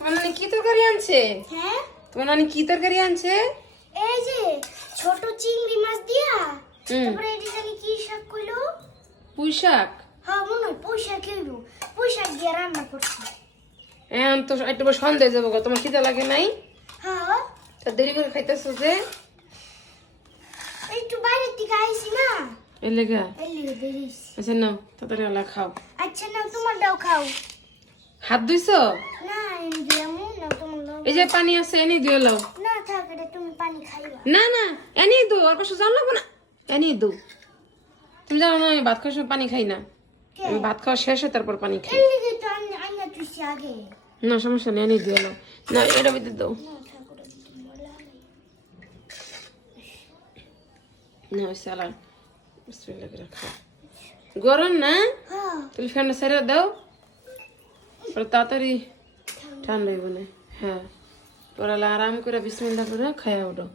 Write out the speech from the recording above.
তোমার নানি কি তরকারি আনছে? হ্যাঁ তোমার নানি কি তরকারি আনছে? এই যে ছোট চিংড়ি মাছ দিয়া হুম। তারপরে এই যে জানি কি শাক কইলো পুঁই শাক। হ্যাঁ মনে হয় পুঁই শাক কইলো পুঁই শাক দিয়ে রান্না করছি এখন তো একটু সন্দেহ যাবো গো, তোমার খিদে লাগে নাই? হ্যাঁ তা দেরি করে খাইতেছো যে? একটু বাইরের থেকে আইছি না এর লেগা? এই লিগে বেরিয়েছি আচ্ছা নাও তাড়াতাড়ি আলা খাও। আচ্ছা না তোমারটাও খাও হাত ধুইছো? না এনে দিয়ামু না তোমার দাও। এই যে পানি আছে এনে দিয়ে লাও। না থাক এটা তুমি পানি খাইবা না না এনে দো, আর কিছু জান লাগবো না। এনে দো। তুমি জানো না আমি ভাত খাওয়ার সময় পানি খাই না। কে? আমি ভাত খাওয়া শেষে তারপর পানি খাই। এই লিগে তো আইনা তুইছি আগে না সমস্যা নেই, এনে দিয়ে লাও। না এটা ভিতরে দাও। না থাক ওটা তোমার লাগে না ওই সালাদ বিসমিল্লাহ করে খাও। গরম না? হ্যাঁ তুমি ফ্যানটা ছেড়ে দাও, পরে তাড়াতাড়ি ঠান্ডা হইব না। হ্যাঁ পরে আরাম করে বিসমিল্লাহ করে খাইয়া ওঠো।